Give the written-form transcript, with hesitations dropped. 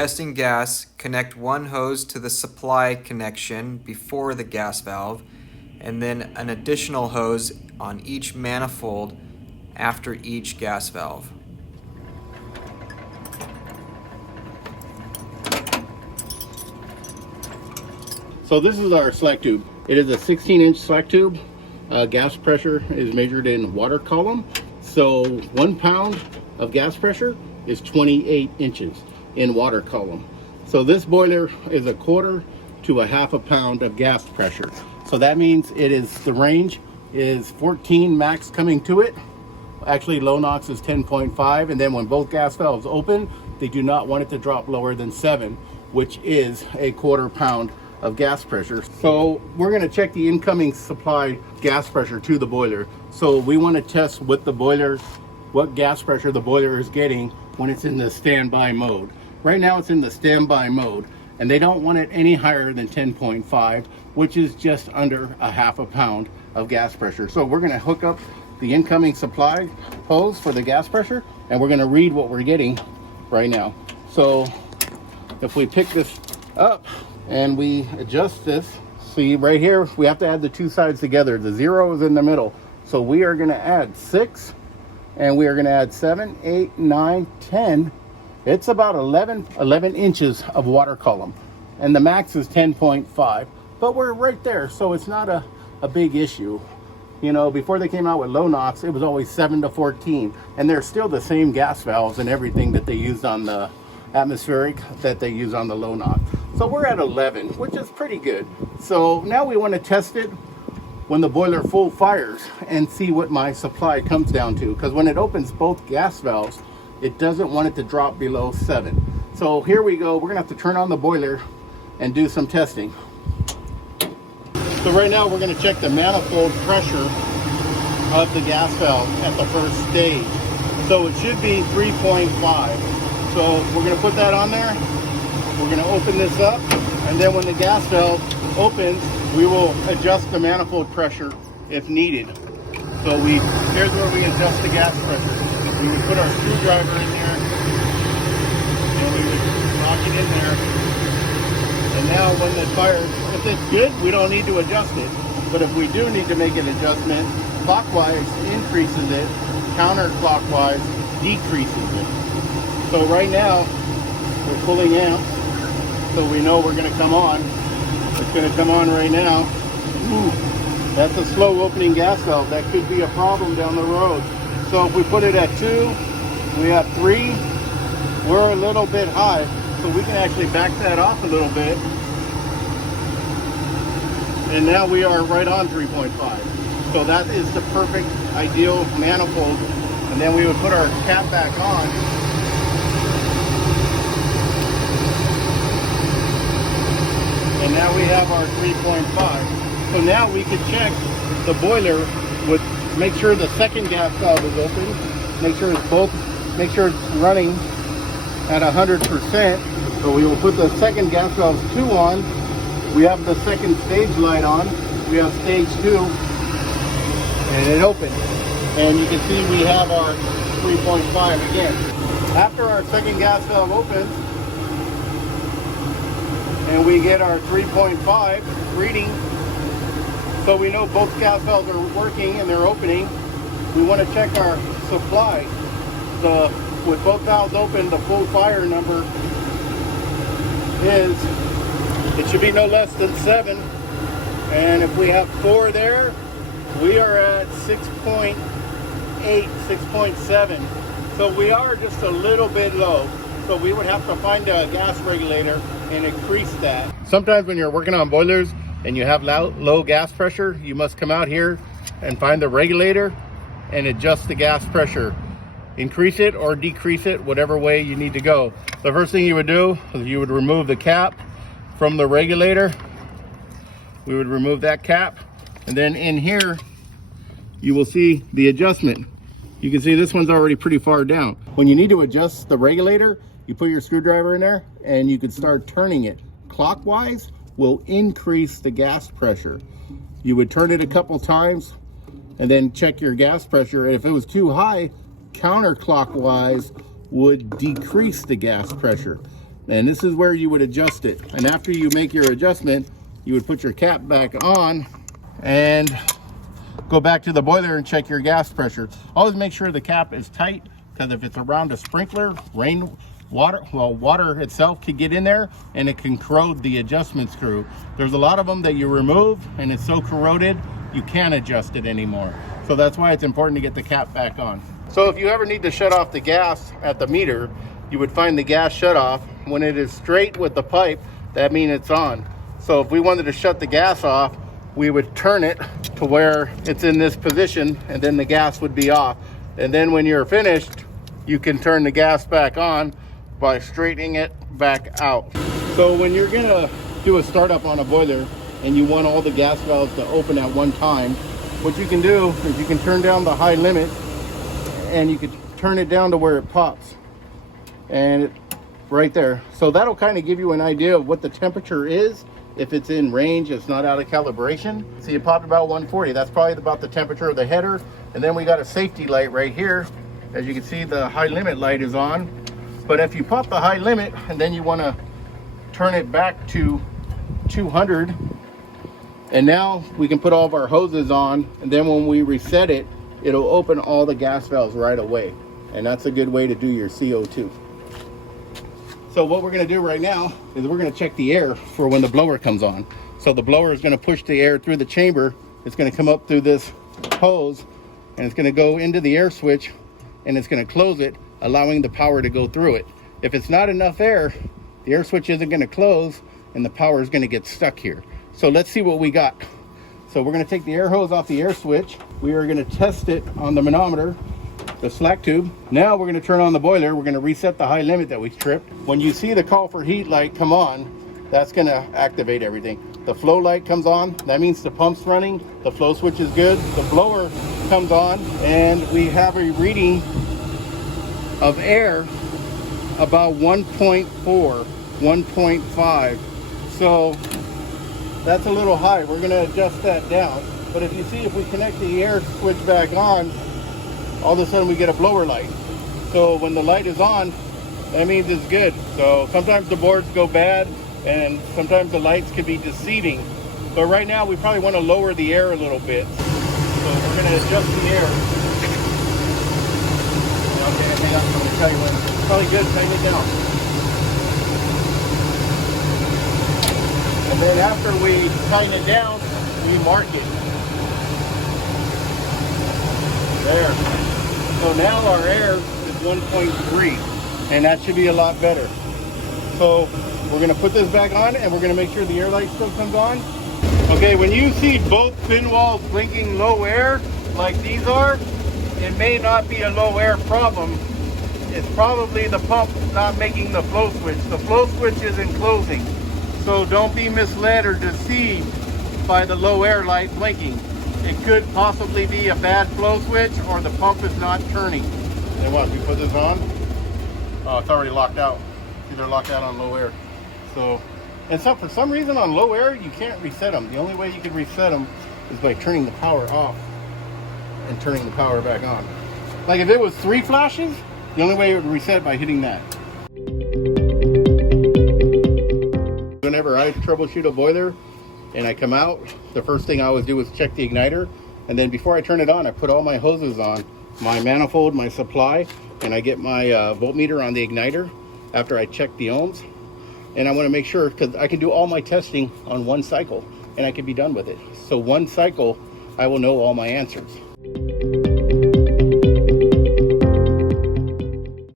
testing gas, connect one hose to the supply connection before the gas valve, and then an additional hose on each manifold after each gas valve. So this is our select tube. It is a 16-inch select tube. Gas pressure is measured in water column. So 1 pound of gas pressure is 28 inches in water column. So this boiler is 1/4 to 1/2 pound of gas pressure. So that means the range is 14 max coming to it. Actually, low NOx is 10.5, and then when both gas valves open, they do not want it to drop lower than 7, which is 1/4 pound of gas pressure. So we're going to check the incoming supply gas pressure to the boiler. So we want to test with the boiler what gas pressure the boiler is getting when it's in the standby mode. Right now it's in the standby mode, and they don't want it any higher than 10.5, which is just under 1/2 pound of gas pressure. So we're going to hook up the incoming supply hose for the gas pressure, and we're going to read what we're getting right now. So if we pick this up and we adjust this, see right here, we have to add the two sides together. The 0 is in the middle. So we are going to add 6, and we are going to add 7, 8, 9, 10. It's about 11 inches of water column, and the max is 10.5, but we're right there, so it's not a big issue. You know, before they came out with low NOx, it was always 7 to 14, and they're still the same gas valves and everything that they used on the atmospheric that they use on the low NOx. So we're at 11, which is pretty good. So now we want to test it when the boiler full fires and see what my supply comes down to, because when it opens both gas valves, it doesn't want it to drop below 7. So here we go. We're gonna have to turn on the boiler and do some testing. So right now we're gonna check the manifold pressure of the gas valve at the first stage. So it should be 3.5. So we're gonna put that on there. We're gonna open this up, and then when the gas valve opens, we will adjust the manifold pressure if needed. So here's where we adjust the gas pressure. We would put our screwdriver in there, and we would lock it in there. And now when it fires, if it's good, we don't need to adjust it. But if we do need to make an adjustment, clockwise increases it, counterclockwise decreases it. So right now, we're fully amped, so we know we're gonna come on. It's gonna come on right now. Ooh, that's a slow opening gas valve. That could be a problem down the road. So if we put it at 2, we have 3, we're a little bit high, so we can actually back that off a little bit. And now we are right on 3.5. So that is the perfect ideal manifold. And then we would put our cap back on. And now we have our 3.5. So now we can check the boiler with, make sure the second gas valve is open, make sure it's running at 100%. So we will put the second gas valve 2 on. We have the second stage light on. We have stage 2, and it opened. And you can see we have our 3.5 again. After our second gas valve opens, and we get our 3.5 reading, so we know both gas valves are working and they're opening. We want to check our supply. With both valves open, the full fire number it should be no less than 7. And if we have 4 there, we are at 6.8, 6.7. So we are just a little bit low. So we would have to find a gas regulator and increase that. Sometimes when you're working on boilers and you have low gas pressure, you must come out here and find the regulator and adjust the gas pressure. Increase it or decrease it, whatever way you need to go. The first thing you would do is you would remove the cap from the regulator. We would remove that cap, and then in here you will see the adjustment. You can see this one's already pretty far down. When you need to adjust the regulator, you put your screwdriver in there and you could start turning it. Clockwise will increase the gas pressure. You would turn it a couple times and then check your gas pressure. If it was too high, counterclockwise would decrease the gas pressure. And this is where you would adjust it. And after you make your adjustment, you would put your cap back on and go back to the boiler and check your gas pressure. Always make sure the cap is tight, because if it's around a sprinkler, water itself could get in there and it can corrode the adjustment screw. There's a lot of them that you remove and it's so corroded you can't adjust it anymore. So that's why it's important to get the cap back on. So if you ever need to shut off the gas at the meter, you would find the gas shut off. When it is straight with the pipe, that means it's on. So if we wanted to shut the gas off, we would turn it to where it's in this position, and then the gas would be off. And then when you're finished, you can turn the gas back on by straightening it back out. So when you're gonna do a startup on a boiler and you want all the gas valves to open at one time, what you can do is you can turn down the high limit and you can turn it down to where it pops, and it right there. So that'll kind of give you an idea of what the temperature is. If it's in range, it's not out of calibration. See, it popped about 140. That's probably about the temperature of the header. And then we got a safety light right here. As you can see, the high limit light is on. But if you pop the high limit and then you want to turn it back to 200, and now we can put all of our hoses on, and then when we reset it, it'll open all the gas valves right away. And that's a good way to do your CO2. So what we're going to do right now is we're going to check the air for when the blower comes on. So the blower is going to push the air through the chamber. It's going to come up through this hose, and it's going to go into the air switch, and it's going to close it, allowing the power to go through it. If it's not enough air, the air switch isn't going to close and the power is going to get stuck here. So let's see what we got. So we're going to take the air hose off the air switch. We are going to test it on the manometer, the slack tube. Now we're going to turn on the boiler. We're going to reset the high limit that we tripped. When you see the call for heat light come on, that's going to activate everything. The flow light comes on. That means the pump's running. The flow switch is good. The blower comes on, and we have a reading of air about 1.4, 1.5. So that's a little high. We're going to adjust that down. But if you see, if we connect the air switch back on, all of a sudden we get a blower light. So when the light is on, that means it's good. So sometimes the boards go bad and sometimes the lights can be deceiving. But right now we probably want to lower the air a little bit. So we're going to adjust the air. Okay, hang on, I'm going to tell you when. It's probably good, tighten it down. And then after we tighten it down, we mark it. There. So now our air is 1.3, and that should be a lot better. So we're going to put this back on, and we're going to make sure the air light still comes on. Okay, when you see both fin walls blinking low air like these are, it may not be a low air problem. It's probably the pump not making the flow switch. The flow switch is closing. So don't be misled or deceived by the low air light blinking. It could possibly be a bad flow switch, or the pump is not turning. And then once we put this on, oh, it's already locked out. It's either locked out on low air. So, and so for some reason on low air, you can't reset them. The only way you can reset them is by turning the power off and turning the power back on. Like if it was 3 flashes, the only way it would reset by hitting that. Whenever I troubleshoot a boiler and I come out, the first thing I always do is check the igniter. And then before I turn it on, I put all my hoses on, my manifold, my supply, and I get my voltmeter on the igniter after I check the ohms. And I want to make sure, because I can do all my testing on one cycle and I can be done with it. So one cycle, I will know all my answers.